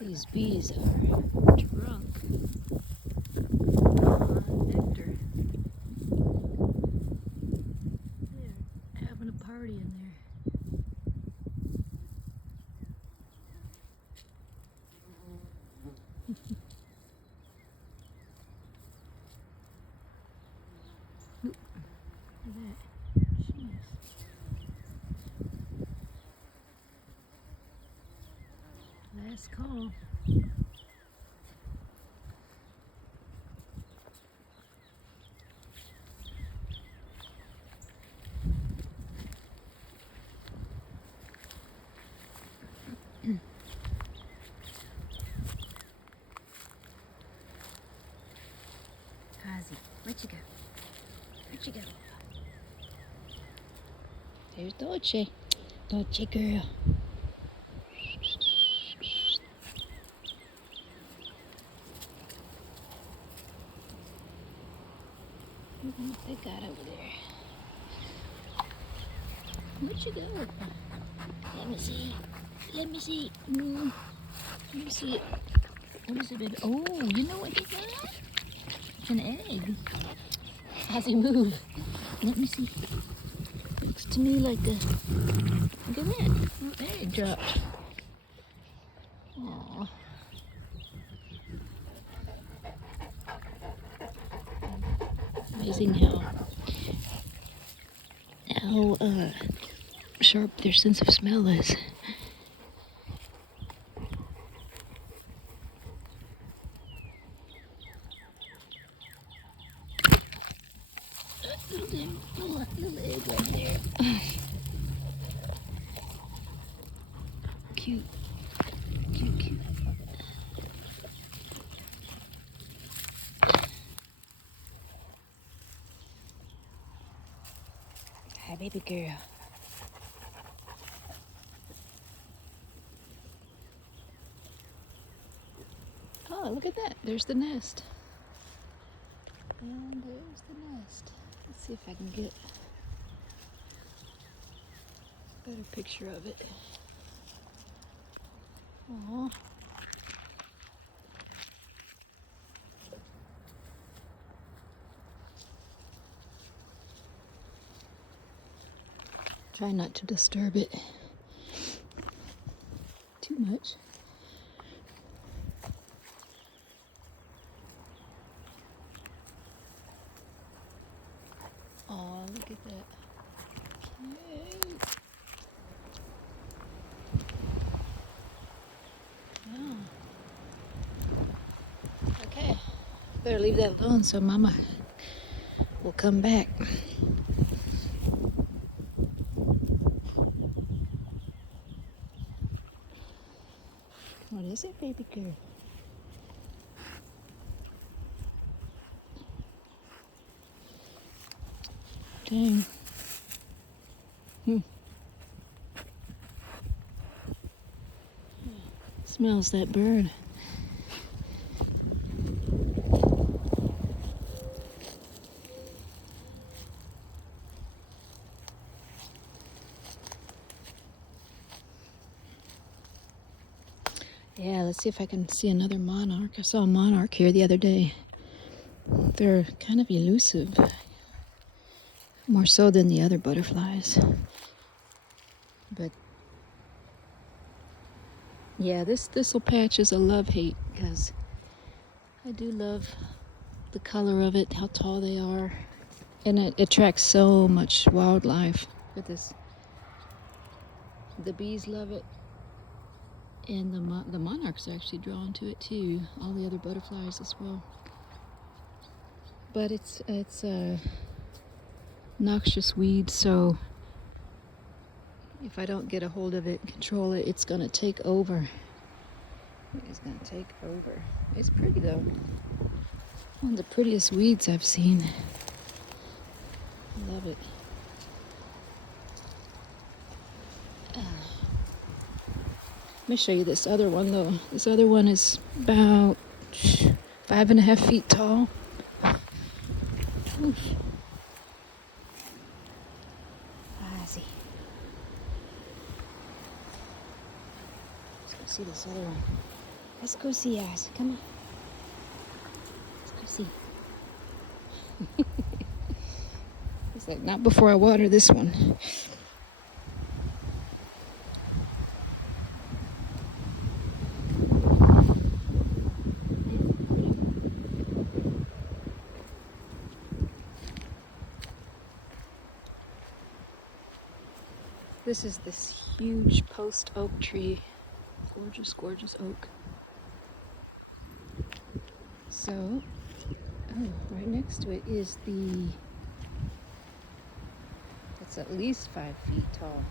These bees are drunk on nectar. They're having a party in there. Look at that. Jeez. Last call. Ozzy, where'd you go? Where'd you go? There's Dolce. Dolce girl. What they got over there? Where'd you go? Let me see. Let me see. Let me see it. What is it, baby? Oh, you know what he got? It's an egg. Ozzy, move. Let me see. Looks to me like a... Look at that. Oh, egg dropped. Aww. Amazing how sharp their sense of smell is. Little egg right there. Cute. Cute, cute. Hi, baby girl. Oh, look at that. There's the nest. And there's the nest. Let's see if I can get a better picture of it. Aww. Try not to disturb it too much. Oh, look at that. Cute. Yeah. Okay. Better leave that alone so Mama will come back. What is it, baby girl? Dang. Smells that bird. Yeah, let's see if I can see another monarch. I saw a monarch here the other day. They're kind of elusive, more so than the other butterflies. But yeah, this thistle patch is a love-hate because I do love the color of it, how tall they are, and it attracts so much wildlife. Look at this. The bees love it, and the monarchs are actually drawn to it too. All the other butterflies as well. But it's a noxious weed, so if I don't get a hold of it, control it, it's gonna take over. It's gonna take over. It's pretty though. One of the prettiest weeds I've seen. Love it. Let me show you this other one though. This other one is about 5.5 feet tall. Oof. Ozzy. Let's go see this other one. Let's go see Oz. Come on. Let's go see. It's like, not before I water this one. This is this huge post oak tree. Gorgeous, gorgeous oak. So, right next to it is it's at least 5 feet tall.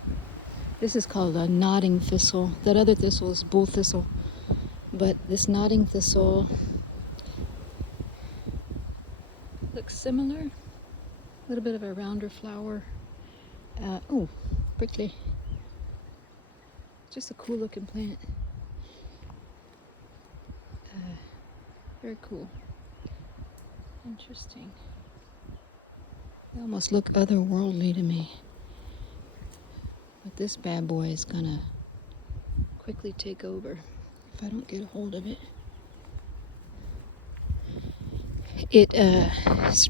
This is called a nodding thistle. That other thistle is bull thistle. But this nodding thistle looks similar. A little bit of a rounder flower. Prickly. Just a cool looking plant. Very cool. Interesting. They almost look otherworldly to me. But this bad boy is gonna quickly take over if I don't get a hold of it. It's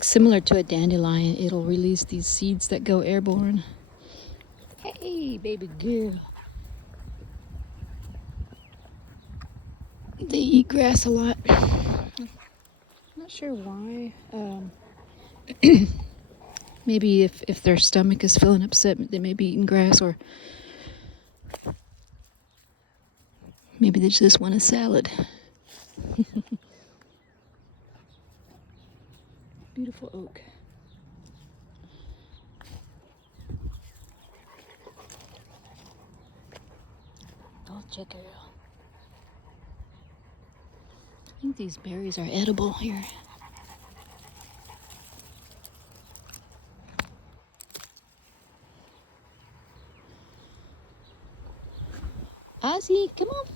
similar to a dandelion. It'll release these seeds that go airborne. Hey, baby girl. They eat grass a lot. Not sure why. Maybe if their stomach is feeling upset, they may be eating grass, or maybe they just want a salad. Beautiful oak. Dolce girl. I think these berries are edible here. Ozzy, come on.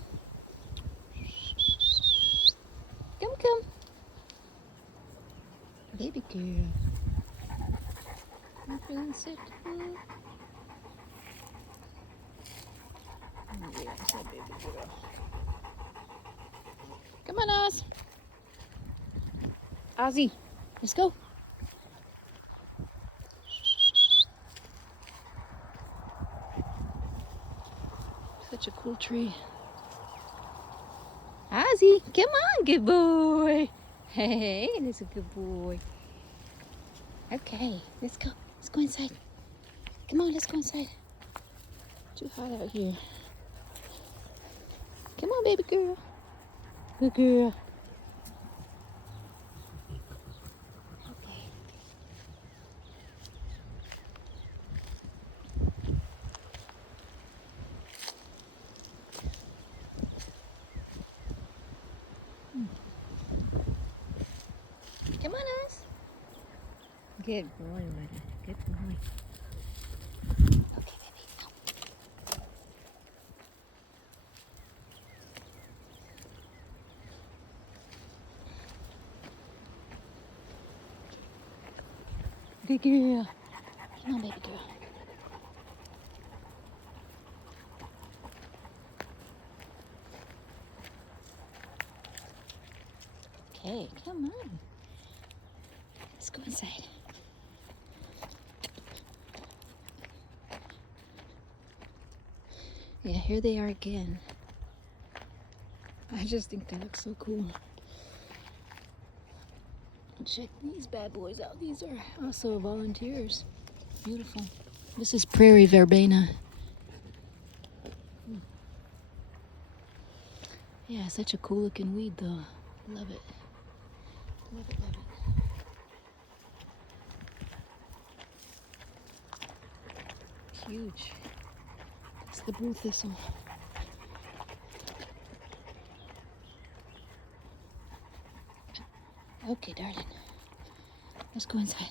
Come. Baby girl. You feeling sick? Yeah, I said baby girl. Come on, Oz. Ozzy, let's go. Such a cool tree. Ozzy, come on, good boy. Hey, that's a good boy. Okay, let's go. Let's go inside. Come on, let's go inside. Too hot out here. Come on, baby girl. Good girl. Okay. Come on, Oz. Good boy, Mother. Good boy. Okay, baby. Good girl. Come on, baby girl. Okay, come on. Let's go inside. Yeah, here they are again. I just think they look so cool. Check these bad boys out. These are also volunteers. Beautiful. This is prairie verbena. Yeah, such a cool looking weed though. Love it. Love it, love it. Huge. It's the blue thistle. Okay, darling. Let's go inside.